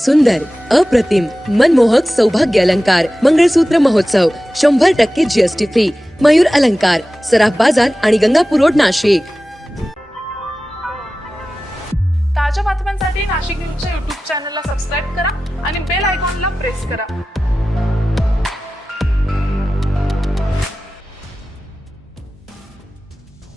सुंदर, अप्रतिम, मनमोहक सौभाग्य अलंकार मंगळसूत्र महोत्सव 100% जीएसटी फ्री. मयूर अलंकार, सराफ बाजार आणि गंगापूर रोड, नाशिक. ताज्या बातम्यांसाठी नाशिक न्यूजच्या YouTube चॅनलला सबस्क्राईब करा आणि बेल आयकॉनला प्रेस करा.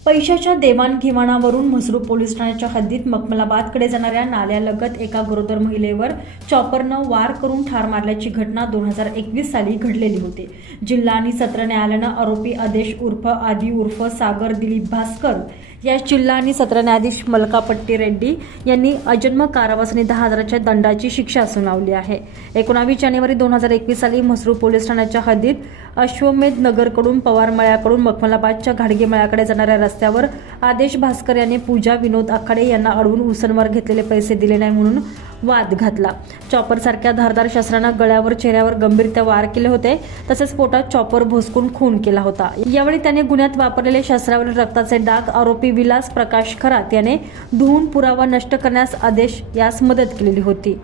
पैशाच्या देवाणघेवाणावरून म्हसरूळ पोलीस ठाण्याच्या हद्दीत मखमलाबादकडे जाणाऱ्या नाल्यालगत एका गरोदर महिलेवर चॉपरनं वार करून ठार मारल्याची घटना 2021 साली घडलेली होती. जिल्हा आणि सत्र न्यायालयानं आरोपी आदेश उर्फ आदी उर्फ सागर दिलीप भास्कर या जिल्हा आणि सत्र न्यायाधीश मलकापट्टी रेड्डी यांनी अजन्म कारावास आणि 10,000च्या दंडाची शिक्षा सुनावली आहे. 19 जानेवारी 2021 साली म्हसरूळ पोलीस ठाण्याच्या हद्दीत अश्वमेध नगरकडून पवार मळ्याकडून मखमलाबादच्या घाडगे मळ्याकडे जाणाऱ्या रस्त्यावर आदेश भास्कर यांनी पूजा विनोद आखाडे यांना अडवून उसनवर घेतलेले पैसे दिले नाही म्हणून वाद घातला. चॉपरसारख्या धारदार शस्त्रानं गळ्यावर चेहऱ्यावर गंभीरत्या वार केले होते. तसेच पोटात चॉपर भोसकून खून केला होता. यावेळी त्याने गुन्ह्यात वापरलेले शस्त्रावरील रक्ताचे डाग आरोपी विलास प्रकाश खरात याने धुवून पुरावा नष्ट करण्यास आदेश यास मदत केलेली होती.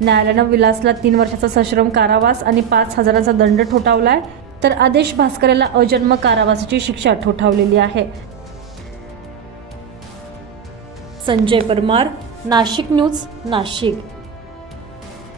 न्यायालयानं विलासला 3 वर्षाचा सश्रम कारावास आणि 5,000चा दंड ठोठावलाय, तर आदेश भास्कर याला अजन्म कारावासाची शिक्षा ठोठावलेली आहे. संजय परमार, नाशिक न्यूज, नाशिक.